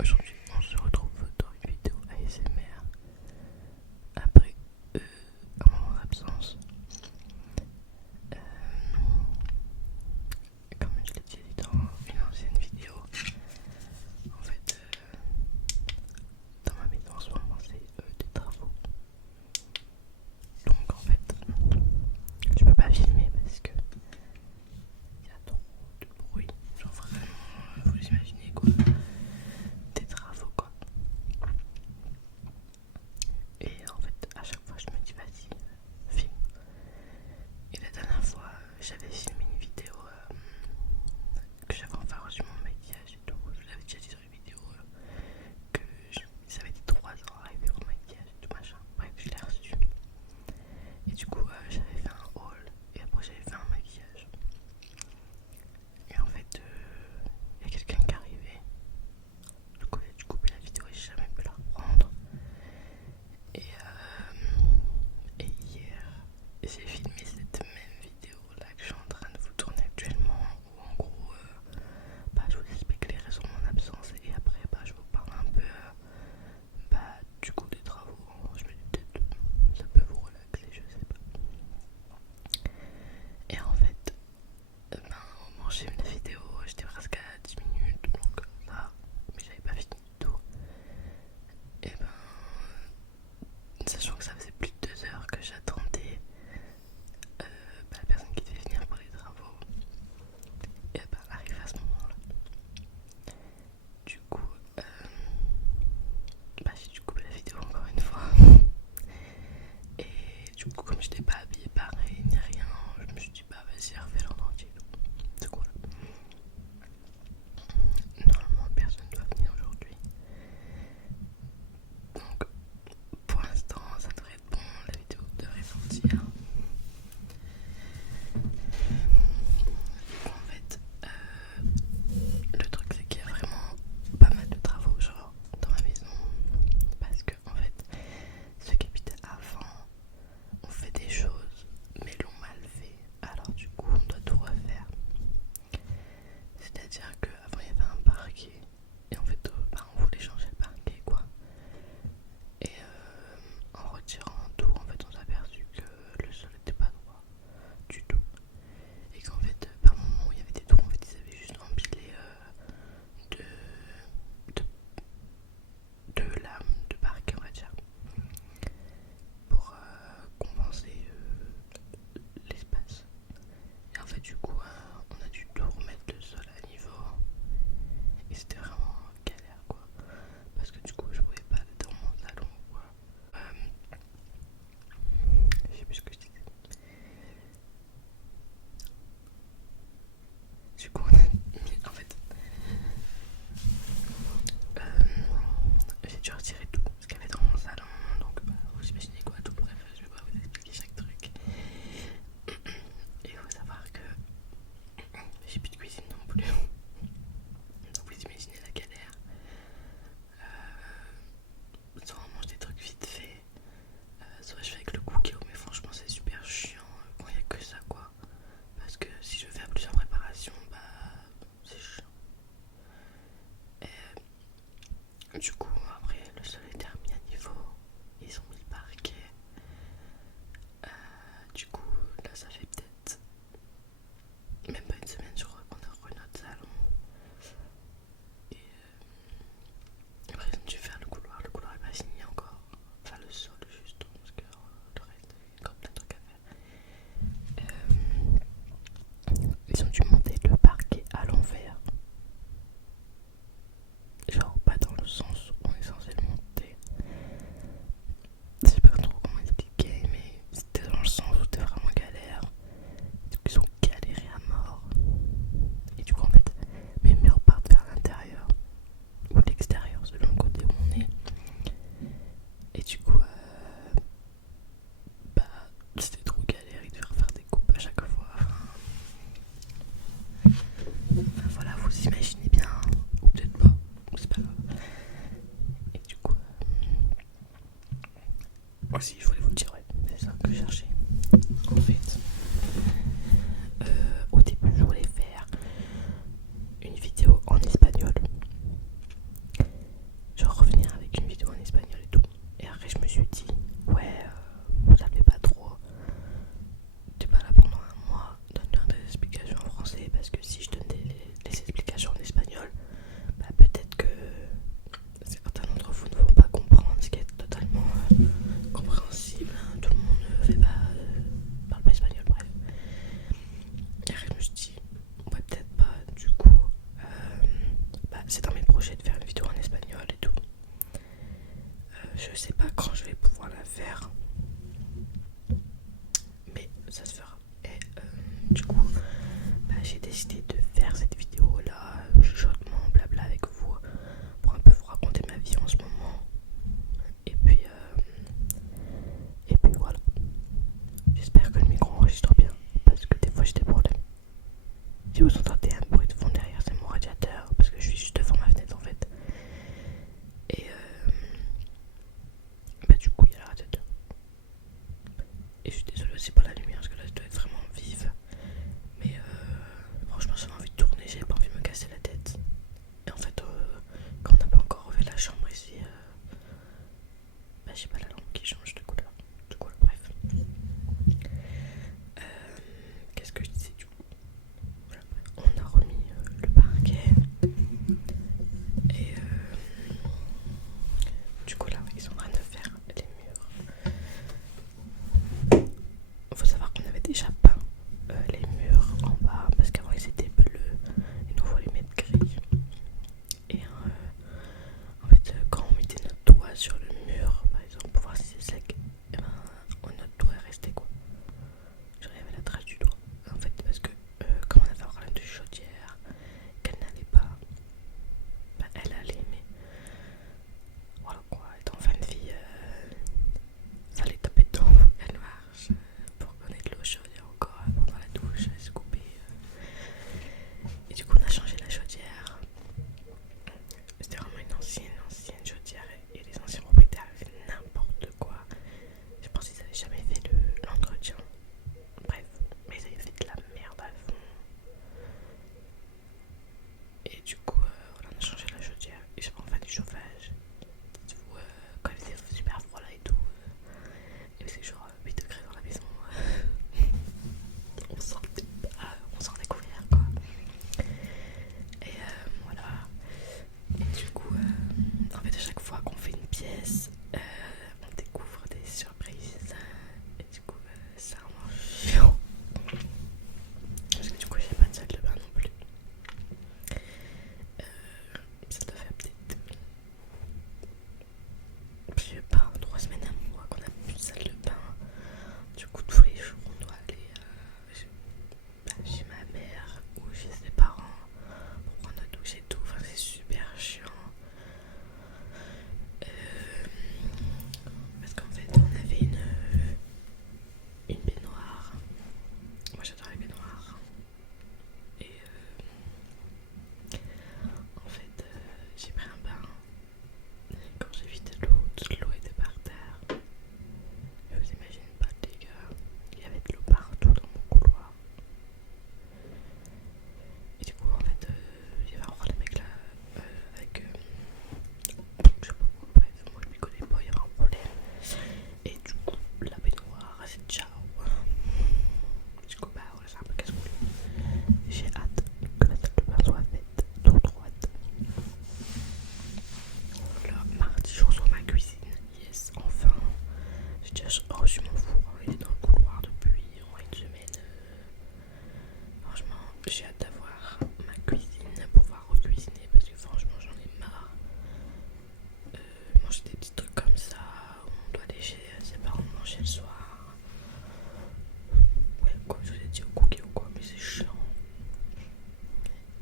Aujourd'hui, on se retrouve dans une vidéo ASMR après un moment d'absence. Euh, Comme je l'ai dit dans une ancienne vidéo, en fait, dans ma maison en ce moment, c'est des travaux. Donc, en fait, je peux pas filmer parce que il y a trop de bruit. Genre vraiment, vous imaginez quoi? Des travaux quoi. Et en fait, à chaque fois, je me dis vas-y, filme. Et la dernière fois, j'avais filmé une vidéo que j'avais enfin reçu mon maquillage et tout. Je vous avais déjà dit dans une vidéo que ça avait été 3 ans à arriver mon maquillage et tout machin. Bref, je l'ai reçu. Et du coup, j'avais fait un haul et après j'avais fait un maquillage. Et en fait, il y a quelqu'un qui est arrivé. Du coup, j'ai dû couper la vidéo et j'ai jamais pu la reprendre. Et hier, j'ai filmé cette même vidéo là que je suis en train de vous tourner actuellement, où en gros, je vous explique les raisons de mon absence et après, je vous parle un peu du coup des travaux. Je me dis peut-être ça peut vous relaxer, je sais pas. Et en fait, au moment où j'ai vu la vidéo, j'étais presque à 10 minutes, donc ça, mais j'avais pas fini du tout. Et sachant que ça faisait plus de 2 heures que j'attendais la personne qui devait venir pour les travaux, et arrive à ce moment-là. Du coup, j'ai dû couper la vidéo encore une fois. Et du coup, comme je n'étais pas habillée pareil ni rien, je me suis dit vas-y, refais-le en entier. Du coup, normalement personne ne doit venir aujourd'hui. Donc pour l'instant ça devrait être bon, la vidéo devrait sortir. En fait, le truc c'est qu'il y a vraiment pas mal de travaux genre dans ma maison. Parce que en fait, ceux qui habitaient avant ont fait des choses mais l'ont mal fait. Alors du coup on doit tout refaire. C'est-à-dire qu'avant il y avait un parquet. Et en fait on voulait changer le parquet quoi. Et en retirant tout, en fait on s'est aperçu que le sol n'était pas droit du tout. Et qu'en fait par moment où il y avait des trous, en fait ils avaient juste empilé de, de lames de parquet on va dire. Pour compenser l'espace. Et en fait du coup on a dû tout remettre le sol à niveau. Et c'était vraiment galère quoi. Parce que du coup je pouvais pas aller dans mon salon quoi. Je sais plus ce que je disais. Du coup on a mis en fait j'ai dû retirer tout ce qu'il y avait dans mon salon. Donc vous imaginez quoi tout, bref je vais pas vous expliquer chaque truc. Et il faut savoir que j'ai plus de cuisine non plus. Donc vous imaginez la galère. Soit on mange des trucs vite fait, soit je fais avec le cookie, mais franchement c'est super chiant quand il n'y a que ça quoi. Parce que si je veux faire plusieurs préparations, c'est chiant. Et du coup après le sol est terminé à niveau, ils ont mis le parquet. Du coup là ça fait peut-être même pas une semaine je crois qu'on a refait notre salon. Et après ils ont dû faire le couloir est pas fini encore. Enfin le sol juste, parce que le reste il y a encore plein de trucs à faire. Ils ont dû monter le parquet à l'envers. Genre pas dans le sens où on c'est dans mes projets de faire une vidéo en espagnol et tout. Je sais pas quand je vais pouvoir la faire, mais ça se fera. Et du coup, j'ai décidé de faire cette vidéo là, chuchotement, blabla avec vous, pour un peu vous raconter ma vie en ce moment. Et puis voilà. J'espère que le micro enregistre bien, parce que des fois j'ai des problèmes. Si vous entendez un bruit de fond derrière, c'est mon radiateur, parce que je suis juste devant ma fenêtre en fait. Et du coup il y a le radiateur. Et je suis désolée aussi pour la lumière, parce que là je dois être vraiment vive. Mais franchement j'avais envie de tourner, j'avais pas envie de me casser la tête. Et en fait quand on n'a pas encore refait la chambre ici, j'ai pas la lampe qui change de couleur. Du coup bref. Qu'est-ce que je disais du coup? Voilà, on a remis le parquet. Et du coup là ils sont en train de faire les murs. Faut savoir qu'on avait déjà peint les murs en bas parce qu'avant ils étaient bleus et nous on voulait mettre gris. Et en fait quand on mettait notre doigt sur le mur par exemple pour voir si c'est sec, et notre doigt est resté quoi. Genre il y avait la trace du doigt. En fait parce que comme on avait un problème de chaudière qu'elle n'avait pas, elle allait, mais voilà quoi, étant fin de vie, fallait taper dedans pour qu'elle marche, pour qu'on ait de l'eau chaude et encore pendant la douche, elle se coupait. Et du coup on a changé la chaudière. C'était vraiment une ancienne chaudière et les anciens propriétaires avaient fait n'importe quoi. Je pense qu'ils avaient jamais fait l'entretien. Bref, mais ils avaient fait de la merde à fond. Et du coup, on a changé la chaudière et j'ai enfin du chauffage. Quand il faisait super froid là et tout, il faisait genre 8 degrés dans la maison. On s'en découvert quoi. Et voilà. Et du coup, en fait, à chaque fois qu'on fait une pièce, on découvre des surprises. Et du coup, c'est vraiment chiant. Parce que du coup, j'ai pas de salle de bain non plus. Ça doit faire peut-être, je sais pas, 3 semaines, un mois qu'on a plus de salle de bain. Du coup, tous les jours, on doit aller chez ma mère ou chez ses parents pour prendre notre douche et tout. Enfin, c'est super chiant. Parce qu'en fait, on avait une baignoire. Moi, j'adore les baignoires. Et en fait, j'ai pris un bain. Et quand j'ai vidé l'eau, toute l'eau était par terre. Et vous imaginez pas le dégât. Il y avait de l'eau partout dans mon couloir. Et du coup, en fait, il y avait un problème avec avec je sais pas quoi, bref, moi je m'y connais pas, il y avait un problème. Et du coup, la baignoire, c'est ciao. Du coup, voilà, c'est un peu casse-couille. J'ai hâte que la salle de bain soit faite, trop hâte. Là, mardi, je reçois ma cuisine. Yes, enfin. J'ai déjà reçu mon four. Il est dans le couloir depuis au moins une semaine. Franchement, j'ai hâte d'avoir ma cuisine, pouvoir recuisiner parce que franchement, j'en ai marre. Manger des petits trucs comme ça, où on doit aller chez ses parents manger le soir. Ouais, comme je vous ai dit, au cookie ou quoi, mais c'est chiant.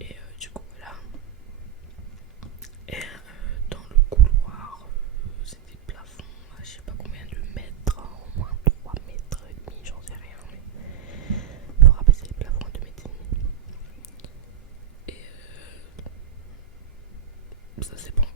Et du coup, voilà. Et dans le couloir, c'est des plafonds, je sais pas combien de mètres, au moins 3 mètres et demi, j'en sais rien, mais il faut rabaisser les plafonds à 2 mètres et demi. Et ça c'est pas